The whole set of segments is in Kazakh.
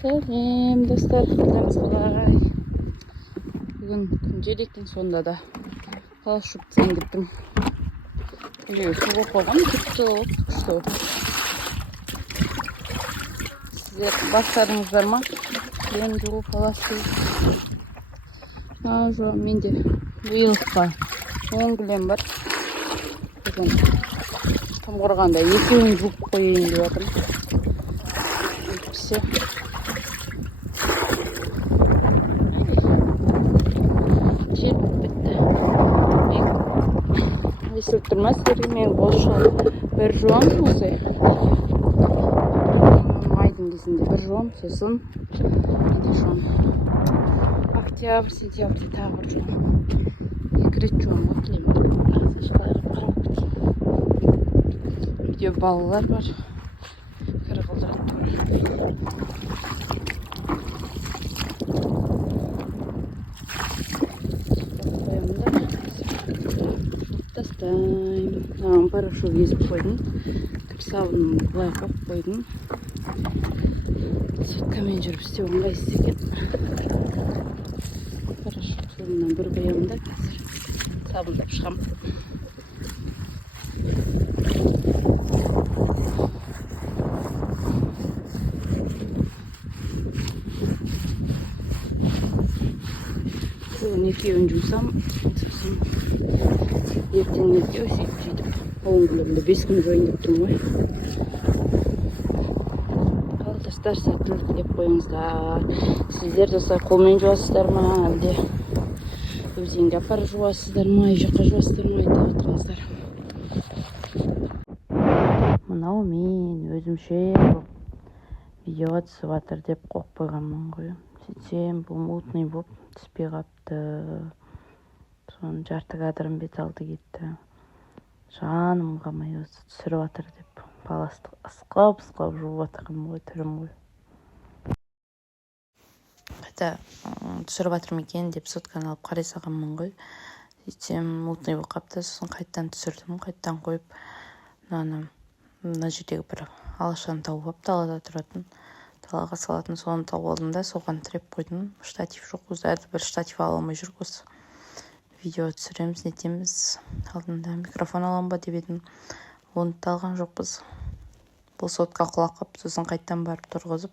Сәлем достар, қалдарыңыз қалай? Бүгін күнделіктің сонда да қалаш жуып тастайын дептім. Суға қойғам, күшті болып. Сіздер бастадыңыздар ма? Кілем жуу, палас жуу. Жо, менде биылға 10 кілем бар. Бүгін тым құрғанда екеуін жуып қойайын деп жатырмын. Все. Естіліп тұрмасыздар, мен осы бір жуам осы айдың кезінде бір жуам, сосын октябрь, сентябрьде тағы бір жуам. Екі рет жуам ғой кілемді. Үйде балалар бар, кірі қылдырады тұр. Тастайым. Порошок езіп қойдым. Сабын былай қойып қойдым. Соткамен жүріп істеу ыңғайсыз екен. Порошок сабынан бір қоямын да қазір. Сабындап шығамын. Бүгін екеуін жұмсам, ертең екеу сөйтіп 10 күнімді 5 күн жойын деп тұрмын ғой. Ал достар, сәттілік тілеп қойыңыздар. Сіздер достар қолмен жуасыздар ма, әлде өзенге апарып жуасыздар ма, үй жаққа жуасыздар ма, айтып отырыңыздар. Мынау мен өзімше видеоға түсіп жатыр деп қойып қойғанмын ғой. Сөйтсем бұл мутный болып түспей қапты. Соның жарты кадрым бет алды кетті. Жаным қалмай осы түсіріп жатыр деп паласты ысқап жуып жатырмын ғой, түрім ғой. Қайта түсіріп жатырмын екен деп сотканы алып қарай салғанмын ғой. Сөйтсем мутный болып қапты, сосын қайттан түсірдім, қайттан қойып мына жердегі бір алашаны тауып алып, далада тұратын, далаға салатын, соны тауып алдым да соған тіреп қойдым. Штатив жоқ, өзі бір штатив ала алмай жүрік осы. Видео түсіреміз, нетеміз. Алдында микрофон алам ба деп едім. Оны да алған жоқпыз. Бұл сотқа құлап қап, сосын қайттан барып тұрғызып,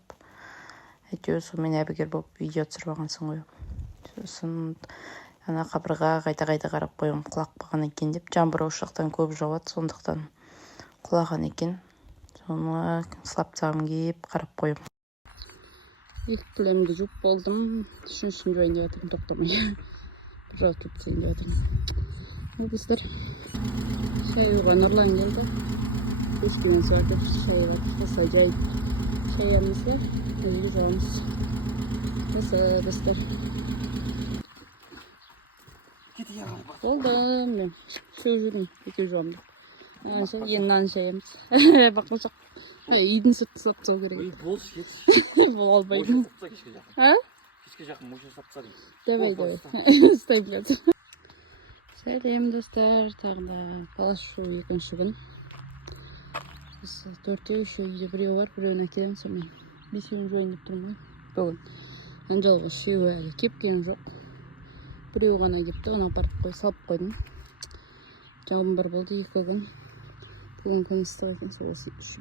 әйтеуір сонымен әбігер болып видео түсіріп алғансың ғой. Сосын ана қабырға қайта қарап қойым, құлап қалған екен деп, жаңбыр осы жақтан көп жауады, сондықтан құлаған екен. Соны сылап-сағым киіп қарап қойым. Екі кілемді жуып болдым. Үшіншісін жуайын деп жатырмын, тоқтамай. Бір жауап жуып тастайын деп жатырмын. Достар, шай жууға Нұрлан келді. Пешкемен суартып шай бар. Осылай жайып шаямыз бар. Өзге жауамыз. Осы достар. Болды, мен шөй жүрмін. Екеу жауамды. Енді нан шаямыз. Бақылшақ. Үйдің сыртты сап тастау керек. Бол шет. Бол албайды. Кешке жақын мойша сапса дейді. Давай. Стай біледі. Сәлем достар. Тағы да палас жуу екінші күн. Біз 4-те еще үйде біреу бар, біреуін әкелемін, сонымен 5-еуін жуайын деп тұрмын ғой. Бүгін Анжалға үшеуі әлі кепкен жоқ. Біреу ғана кепті, оны апарып салып қойдым. Жаңбыр болды 2 күн. Бүгін күн ыстық екен, сол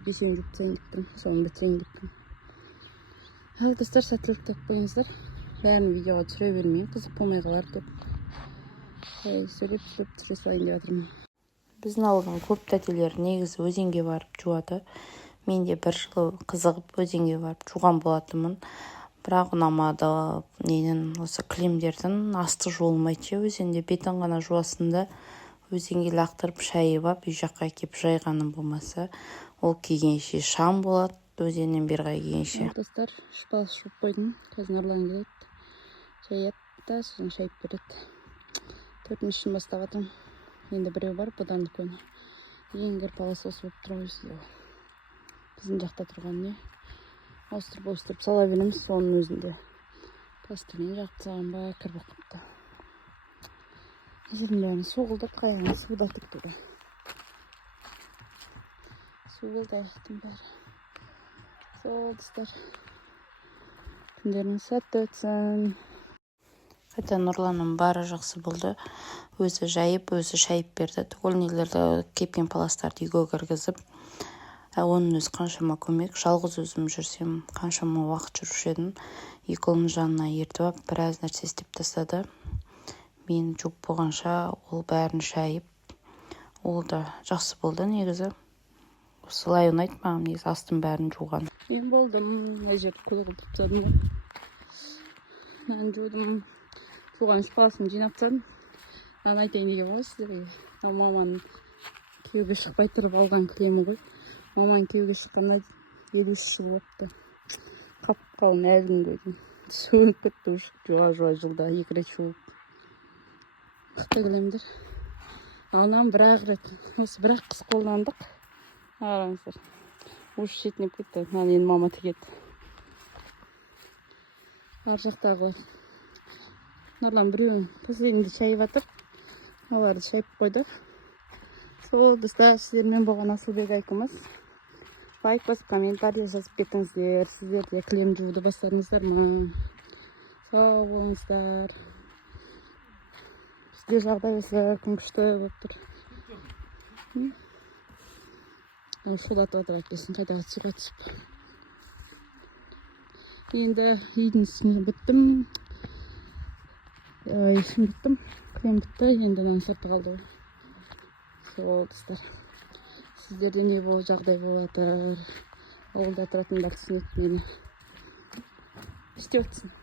5-еуін жуып тастайын деп тұрмын, соны бітірейін деп тұрмын. Ал достар, сәттілік тілеп қойыңыздар. Бәрін видеоға түсіре бермейін, қызық болмай қалар деп. Сөйлеп түсіре салайын деп жатырмын. Біздің ауылдың көп тәтелер негізі өзенге барып жуады. Мен де бір жыл қызығып өзенге барып жуған болатынмын. Бірақ ұнамады, осы кілемдердің асты жуылмайды. Өзенде бетін ғана жуасында өзенге лақтырып шайып, үй жаққа кеп жайғаным болмаса, ол кигенше шам болады. Өзеннен бері кигенше. Достар, шпалас жуып қойдым. Қазір Нұрлан келеді. Шайып, сосын шайып береді. 4-шін бастап жатырмын. Енді біреу бар, бұдан көне. Ең палас осы болып тұра өсіде. Біздің жақта тұрған не? Ауыстырып сала береміз, соның өзінде. Пластилин жағып тастаған ба, кір болып қапты. Жерімдерін соғылдып, қайғаны суда тіктігі. Су болды аяқтың бәрі. Сол достар. Күндеріңіз сәтті өтсін. Хотя Нұрланның бары жақсы болды. Өзі жайып, өзі шайып берді. Түгел нелерді кепкен паластарды үйге кіргізіп. Оның өзі қаншама көмек. Жалғыз өзім жүрсем, қаншама уақыт жүруші едім. Екі ұлын жанына ертіп алып, біраз нәрсе істеп тастады. Мен жуып болғанша ол бәрін шайып. Ол да жақсы болды негізі. Осылай ұнайды маған, негізі астын бәрін жуған. Мен болдым, мына жерді құлығып тастадым. Мен жудым. Туған үш баласын жинап тастадым. Аны айтайын деген ғой сіздерге. Маманың күйеуге шықпай тұрып алған кілемі ғой. Маманың күйеуге шыққанда 53 жыл болыпты. Қап-қалың әлгін қойдым. Сөніп кетті уж жуа-жуа жылда 2 рет жуып. Мықты кілемдер. Анам бір-ақ рет, осы бір-ақ қыс қолдандық. Қараңыздар. Уж шетінеп кетті. Маған енді мама тігеді. Ар жақтағылар. Нұрлан біреуін последнийді шайып атып, оларды шайып қойды. Сол достар, сіздермен болған Асылбек айкымыз. Лайк басып, комментарий жазып кетіңіздер. Сіздер де кілем жууды бастадыңыздар ма? Сау болыңыздар. Бізде жағдай осы күн күшті болып тұр. Шулатып атып әкесін қайдағы суға түсіп. Енді үйдің ісіне біттім. Ешім біттім. Крем бітті. Енді нан сырты қалды. Сол достар. Сіздерде не бол жағдай болады. Ауылда тұратындар түсінеді мені. Істеп өтсін.